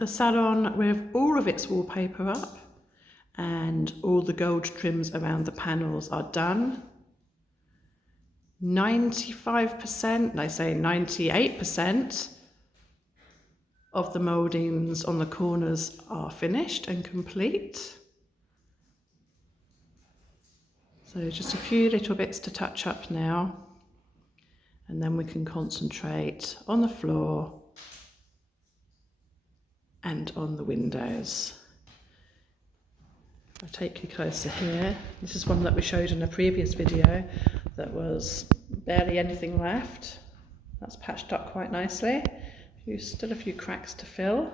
the salon with all of its wallpaper up, and all the gold trims around the panels are done. 95%, I say 98% of the mouldings on the corners are finished and complete. So just a few little bits to touch up now, and then we can concentrate on the floor and on the windows. I'll take you closer here. This is one that we showed in a previous video that was barely anything left. That's patched up quite nicely. Still a few cracks to fill.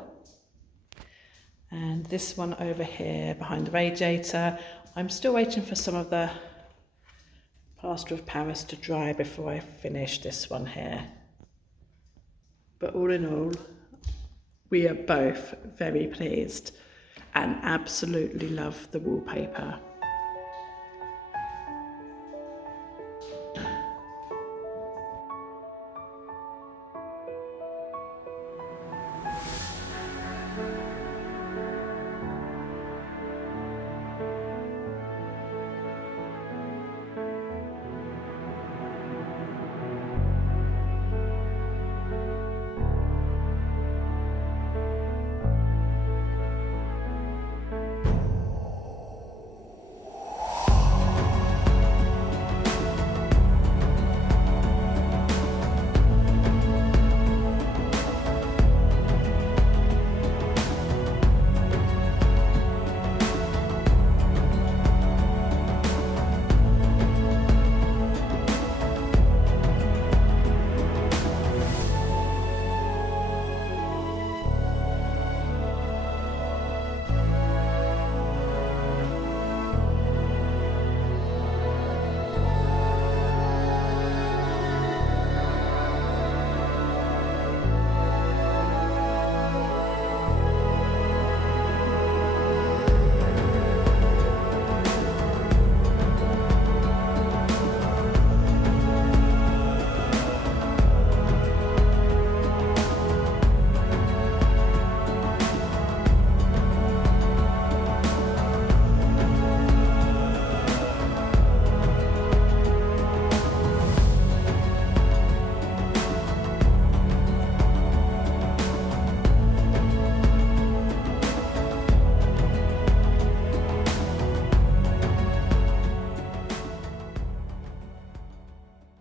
And this one over here behind the radiator, I'm still waiting for some of the plaster of Paris to dry before I finish this one here. But all in all, we are both very pleased and absolutely love the wallpaper.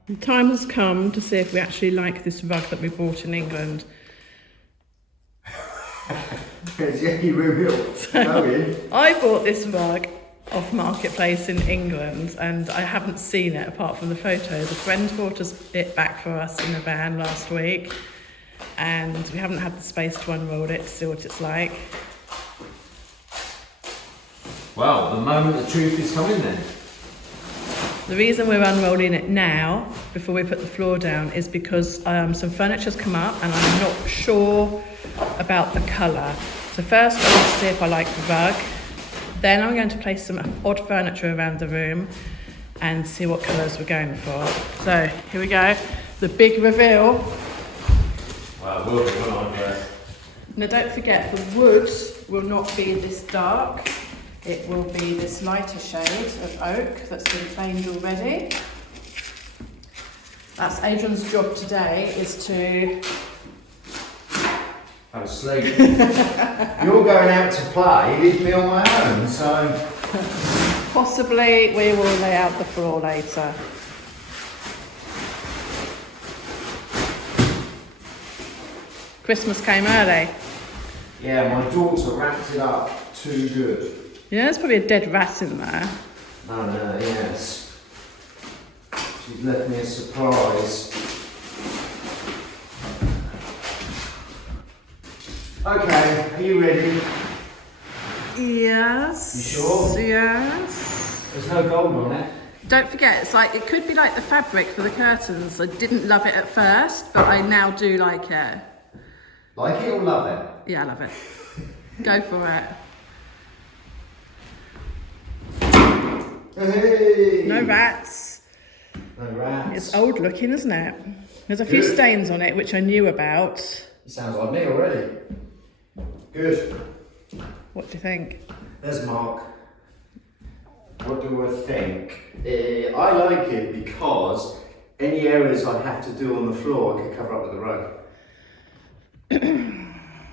The time has come to see if we actually like this rug that we bought in England. I bought this rug off Marketplace in England and I haven't seen it apart from the photos. A friend brought it back for us in a van last week and we haven't had the space to unroll it to see what it's like. Well, the moment the truth is coming then. The reason we're unrolling it now, before we put the floor down, is because some furniture's come up and I'm not sure about the colour. So first I want to see if I like the rug. Then I'm going to place some odd furniture around the room and see what colours we're going for. So here we go, the big reveal. Well, we'll be on first. Now don't forget, the wood will not be this dark. It will be this lighter shade of oak that's been planed already. That's Adrian's job today, is to... Have a sleep. You're going out to play, leave me on my own, so... Possibly we will lay out the floor later. Christmas came early. Yeah, my daughter wrapped it up too good. Yeah, there's probably a dead rat in there. Oh no, yes. She's left me a surprise. Okay, are you ready? Yes. You sure? Yes. There's no gold on it. Don't forget, it's like, it could be like the fabric for the curtains. I didn't love it at first, but I now do like it. Like it or love it? Yeah, I love it. Go for it. Hey. No rats. No rats. It's old looking, isn't it? There's a few stains on it, which I knew about. It sounds like me already. Good. What do you think? There's Mark. What do I think? I like it because any errors I have to do on the floor, I can cover up with the rug.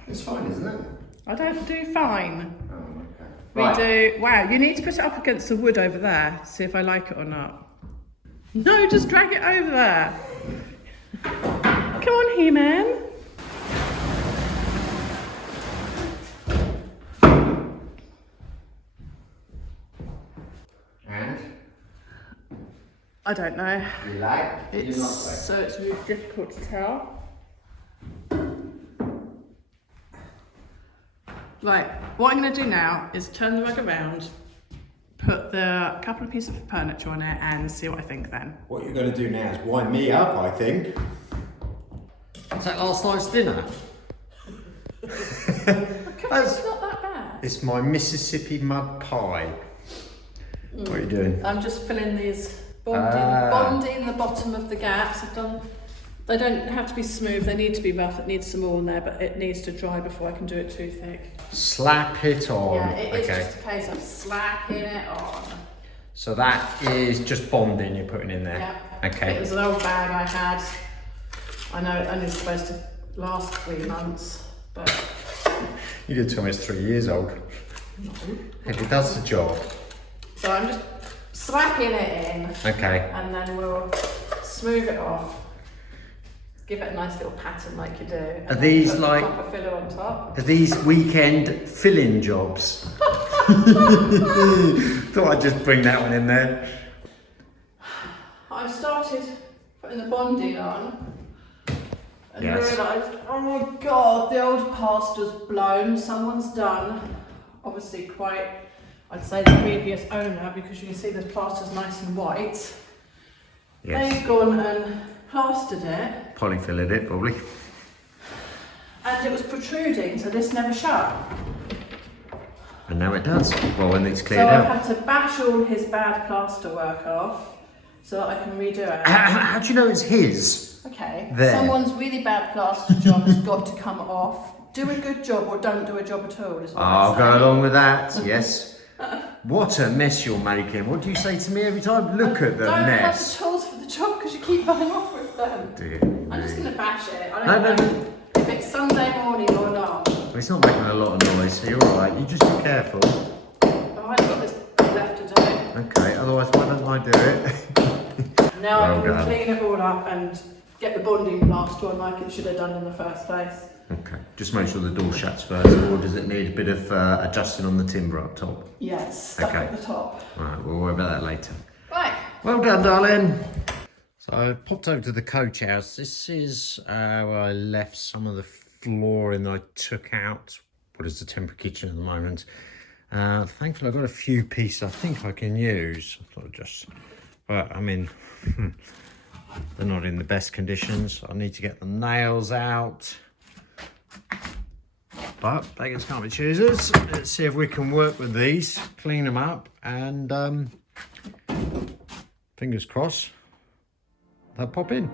It's fine, isn't it? I don't do fine. Oh, okay. We Right. do. Wow, you need to put it up against the wood over there. See if I like it or not. No, just drag it over there. Come on, He-Man. And? I don't know. You like? It's You're not like? so it's really difficult to tell. Right, what I'm going to do now is turn the rug around, put the couple of pieces of furniture on it, and see what I think then. What you're going to do now is wind me up, I think. Is that last night's dinner? It's not that bad. It's my Mississippi mud pie. What are you doing? I'm just filling these bonding the bottom of the gaps. I've done. They don't have to be smooth. They need to be rough. It needs some oil in there, but it needs to dry before I can do it too thick. Slap it on. Yeah, it is just a case of slapping it on. So that is just bonding you're putting in there. Yeah. Okay. It was an old bag I had. I know it only supposed to last 3 months, but You did tell me it's 3 years old. no. If it does the job. So I'm just slapping it in. Okay. And then we'll smooth it off. Give it a nice little pattern like you do. And Are then these put the like- proper filler on top? Are these weekend fill-in jobs? Thought I'd just bring that one in there. I started putting the bonding on and Yes. realised, oh my god, the old pastor's blown. Someone's done, obviously quite, I'd say the previous owner, because you can see the plaster's nice and white. Yes. They've gone and plastered it, Polyfilled it probably. and it was protruding, so this never shut. And now it does. Well, when it's So cleared I've out. had to bash all his bad plaster work off so that I can redo it. How do you know it's his? Okay, There. someone's really bad plaster job has got to come off. Do a good job or don't do a job at all, is what I'll I go say. along with that, yes. What a mess you're making. What do you say to me every time? Look at the Don't mess. have the tools for the job because you keep running off with them. Dear I'm just me. going to bash it. I No, don't know if it's Sunday morning or not. Well, it's not making a lot of noise, so you're alright. You just be careful. Oh, I've got this left to do. Okay, otherwise why don't I do it? Now Well I can done. clean it all up and get the bonding plaster on like it should have done in the first place. Okay, just make sure the door shuts first, or does it need a bit of adjusting on the timber up top? Yeah, it's stuck Okay. at the top. Alright, we'll worry about that later. Right. Well done, darling. So I popped over to the coach house. This is where I left some of the flooring that I took out. What is the temporary kitchen at the moment? Thankfully I've got a few pieces I think I can use. I thought I'd just, but I mean, they're not in the best conditions. I need to get the nails out. But beggars can't be choosers. Let's see if we can work with these, clean them up, and fingers crossed, they'll pop in.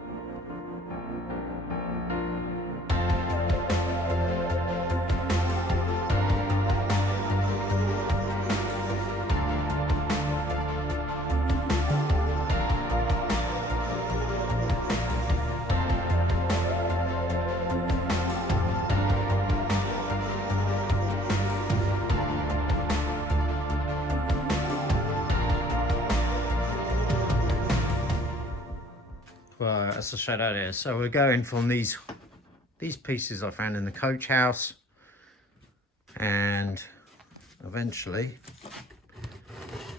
Well, as I said earlier, so we're going from these pieces I found in the coach house, and eventually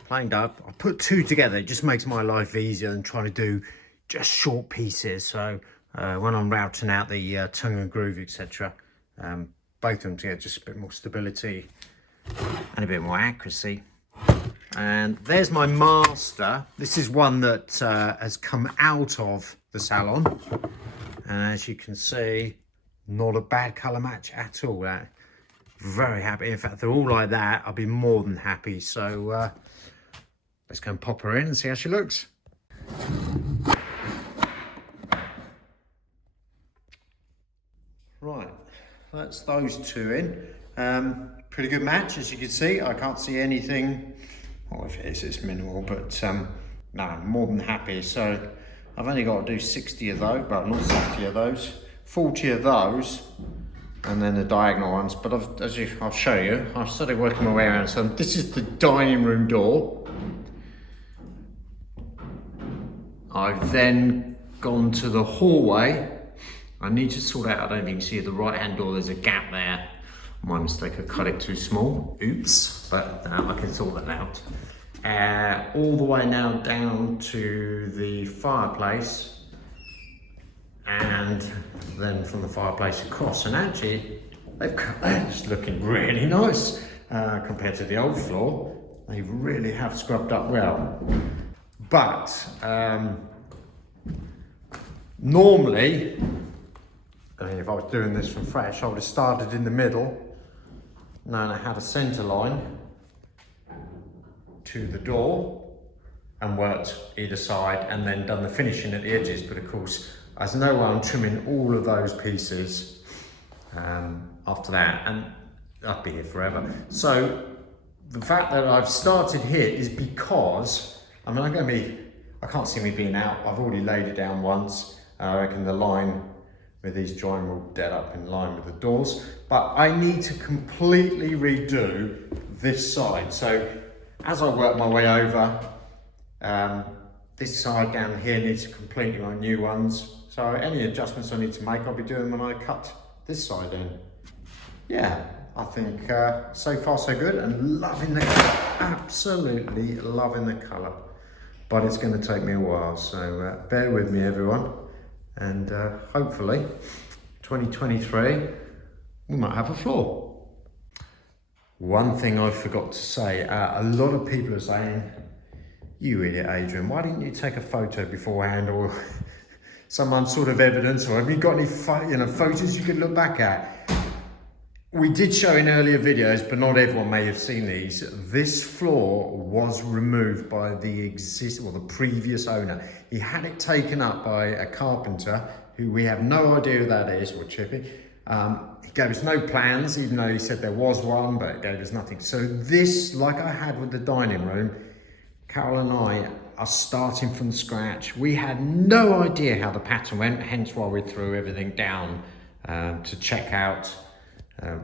planed up. I put two together. It just makes my life easier than trying to do just short pieces. So when I'm routing out the tongue and groove, etc., both of them together, just a bit more stability and a bit more accuracy. And there's my master. This is one that has come out of the Salon, and as you can see, not a bad colour match at all. Very happy. In fact, they're all like that. I'll be more than happy. So let's go and pop her in and see how she looks. Right, that's those two in. Pretty good match, as you can see. I can't see anything. Well, if it is, it's minimal, but no, I'm more than happy. So I've only got to do 60 of those, well, not 60 of those, 40 of those, and then the diagonal ones. But I'll show you. I've started working my way around. So this is the dining room door. I've then gone to the hallway. I need to sort out, I don't think you can see the right hand door, there's a gap there. My mistake, I cut it too small. Oops, but I can sort that out. All the way now down to the fireplace, and then from the fireplace across. And actually, it's looking really nice compared to the old floor. They really have scrubbed up well. But normally, I mean, if I was doing this from fresh, I would have started in the middle, and then I had a centre line to the door and worked either side, and then done the finishing at the edges. But of course, as no way I'm trimming all of those pieces after that, and I'd be here forever. So the fact that I've started here is because, I mean, I can't see me being out. I've already laid it down once. I reckon the line with these join will dead up in line with the doors. But I need to completely redo this side. So as I work my way over, this side down here needs completely my new ones. So any adjustments I need to make, I'll be doing when I cut this side in. Yeah, I think so far so good, and loving the colour, absolutely loving the colour. But it's going to take me a while, so bear with me everyone, and hopefully 2023 we might have a floor. One thing I forgot to say, a lot of people are saying, you idiot Adrian, why didn't you take a photo beforehand, or some sort of evidence, or have you got any photos you could look back at? We did show in earlier videos, but not everyone may have seen these. This floor was removed by the previous owner. He had it taken up by a carpenter who we have no idea who that is, or Chippy. He gave us no plans, even though he said there was one, but it gave us nothing. So this, like I had with the dining room, Carol and I are starting from scratch. We had no idea how the pattern went, hence why we threw everything down to check out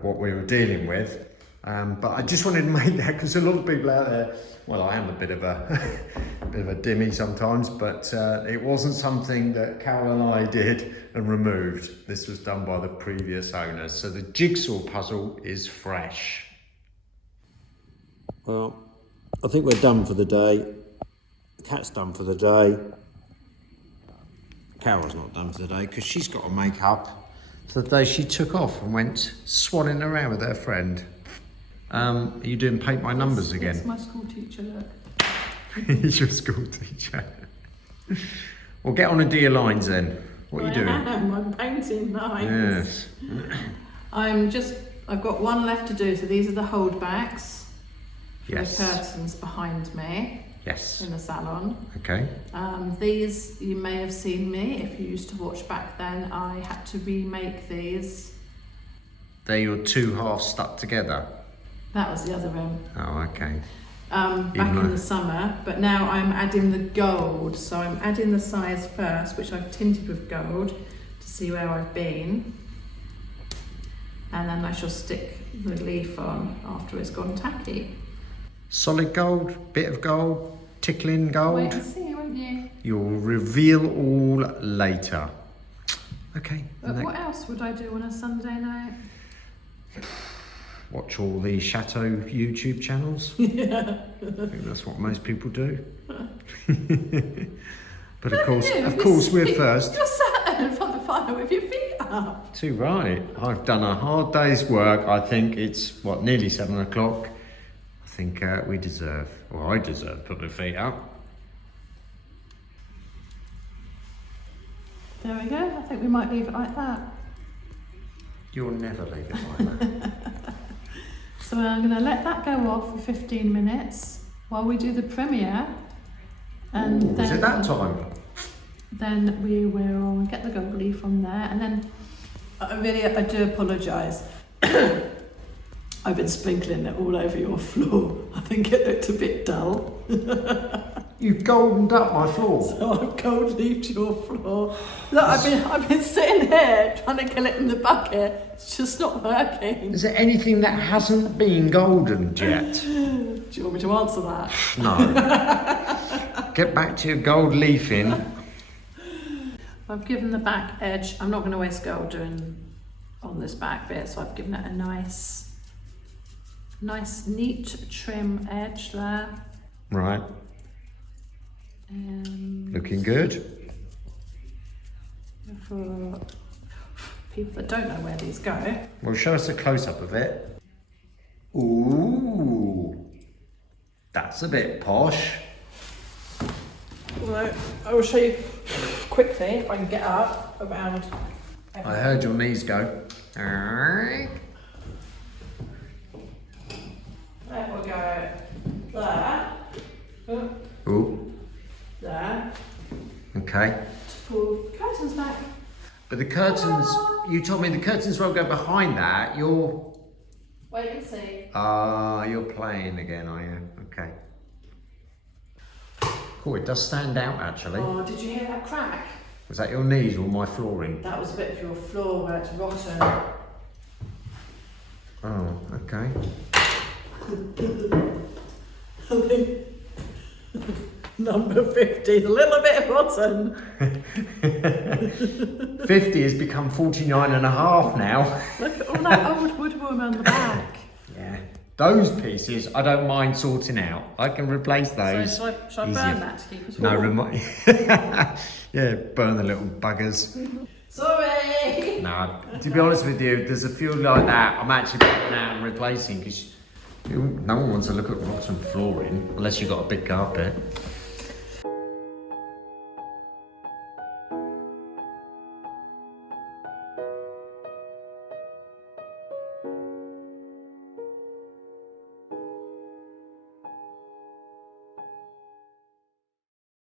what we were dealing with. But I just wanted to make that, because a lot of people out there, well, I am a bit of a dimmy sometimes, but it wasn't something that Carol and I did and removed. This was done by the previous owners. So the jigsaw puzzle is fresh. Well, I think we're done for the day. The cat's done for the day. Carol's not done for the day because she's got to make up for the day she took off and went swanning around with her friend. Are you doing paint by numbers again? It's my school teacher, look. He's your school teacher. Well, get on and do your lines then. What are you doing? I'm painting lines. Yes. I've got one left to do. So these are the holdbacks for Yes. the curtains behind me. Yes. In the salon. Okay. These, you may have seen me, if you used to watch back then, I had to remake these. They're your two halves stuck together? That was the other room. Oh, okay. Back in the summer, but now I'm adding the gold. So I'm adding the size first, which I've tinted with gold to see where I've been. And then I shall stick the leaf on after it's gone tacky. Solid gold, bit of gold, tickling gold. Wait and see, won't you? You'll reveal all later. Okay. But what else would I do on a Sunday night? Watch all the Chateau YouTube channels. Yeah. I think that's what most people do. But of Look course, we're first. You're sat there in front of the fire with your feet up. Too right. I've done a hard day's work. I think it's, nearly 7 o'clock. I think we deserve, or I deserve, to put my feet up. There we go. I think we might leave it like that. You'll never leave it like that. So I'm going to let that go off for 15 minutes while we do the premiere. And Ooh, then, is it that time? Then we will get the gold leaf from there. And then I do apologise. I've been sprinkling it all over your floor. I think it looked a bit dull. You've goldened up my floor. So I've gold leafed your floor. Look, I've been sitting here trying to get it in the bucket. It's just not working. Is there anything that hasn't been goldened yet? Do you want me to answer that? No. Get back to your gold leafing. I've given the back edge, I'm not going to waste gold doing on this back bit, so I've given it a nice neat trim edge there. Right. Looking good. For people that don't know where these go. Well, show us a close-up of it. Ooh. That's a bit posh. Although, I will show you quickly, if I can get up, around everything. I heard your knees go. There we go. There. Ooh. There. Okay. Pull the curtains back. But the curtains, you told me the curtains won't go behind that. You're... Wait and see. You're playing again, are you? Okay. Cool, it does stand out actually. Oh, did you hear that crack? Was that your knees or my flooring? That was a bit of your floor where it's rotten. Oh, okay. I think number 50 is a little bit rotten. 50 has become 49 and a half now. Look at all that old woodworm on the back. Yeah. Those pieces I don't mind sorting out. I can replace those. So shall I burn that to keep us No, warm? yeah, burn the little buggers. Sorry! No, to be honest with you, there's a few like that I'm actually putting out and replacing because no one wants to look at rotten flooring unless you've got a big carpet.